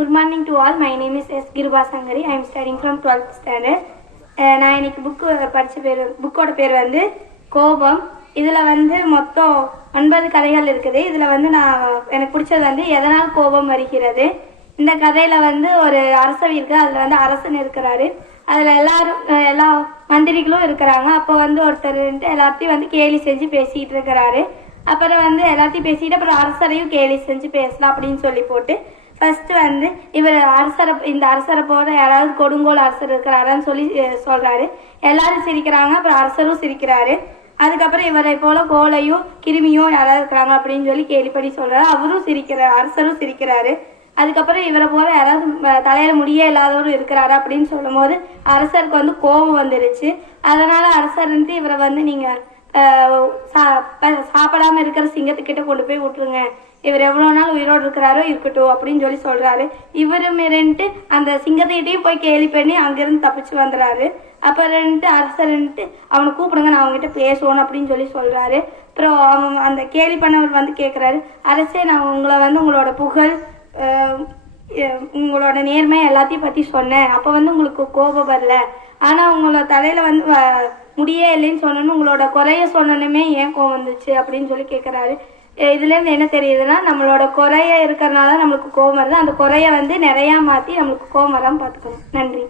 Good morning to all. My name is S. Girubasangari. I am studying from 12th standard. நான் இன்னைக்கு புக்கோட பேர் வந்து கோபம். இதில் வந்து மொத்தம் 9 கதைகள் இருக்குது. இதில் நான் எனக்கு பிடிச்சது வந்து எதனால் கோபம் வருகிறது. இந்த கதையில் வந்து ஒரு அரசவை இருக்குது. அதில் வந்து அரசன் இருக்கிறாரு. அதில் எல்லா மந்திரிகளும் இருக்கிறாங்க. அப்போ வந்து ஒருத்தர் எல்லாத்தையும் வந்து கேலி செஞ்சு பேசிகிட்டு இருக்கிறாரு. அப்புறம் வந்து எல்லாத்தையும் பேசிட்டு அப்புறம் அரசரையும் கேலி செஞ்சு பேசலாம் அப்படின்னு சொல்லி போட்டு ஃபர்ஸ்ட் வந்து இவர் இந்த அரசரை போல யாராவது கொடுங்கோல் அரசர் இருக்கிறாரான்னு சொல்லி சொல்றாரு. எல்லாரும் சிரிக்கிறாங்க. அப்புறம் அரசரும் சிரிக்கிறாரு. அதுக்கப்புறம் இவரை போல கோலையும் கிருமியும் யாராவது இருக்கிறாங்க அப்படின்னு சொல்லி கேலிப்படி சொல்றாரு. அவரும் சிரிக்கிறார். அரசரும் சிரிக்கிறாரு. அதுக்கப்புறம் இவரை போல யாராவது தலையில முடியே இல்லாதவரும் இருக்கிறாரு அப்படின்னு சொல்லும் போது அரசருக்கு வந்து கோபம் வந்துருச்சு. அதனால அரசர் இவரை வந்து நீங்க சாப்பிடாம இருக்கிற சிங்கத்துக்கிட்ட கொண்டு போய் விட்டுருங்க. இவர் எவ்வளவு நாள் உயிரோடு இருக்கிறாரோ இருக்கட்டும் அப்படின்னு சொல்லி சொல்றாரு. இவரும் அந்த சிங்கத்துக்கிட்டையும் போய் கேலி பண்ணி அங்கிருந்து தப்பிச்சு வந்துடுறாரு. அப்புறம் அரசர் அவனை கூப்பிடுங்க, நான் அவங்ககிட்ட பேசுவோம் அப்படின்னு சொல்லி சொல்றாரு. அப்புறம் அவன் அந்த கேலி பண்ணவர் வந்து கேட்கிறாரு, அரசே நான் உங்களை வந்து உங்களோட புகழ் உங்களோட நேர்மை எல்லாத்தையும் பத்தி சொன்னேன். அப்ப வந்து உங்களுக்கு கோபம் வரல. ஆனா உங்களோட தலையில வந்து முடியே இல்லைன்னு சொன்னோன்னு உங்களோட குறைய சொன்னனுமே ஏன் கோவம் வந்துச்சு அப்படின்னு சொல்லி கேட்குறாரு. இதுல இருந்து என்ன தெரியுதுன்னா, நம்மளோட குறைய இருக்கிறதுனால நம்மளுக்கு கோவம் வருது. அந்த குறைய வந்து நிறைய மாத்தி நம்மளுக்கு கோவம் வராம பார்த்துக்கணும். நன்றி.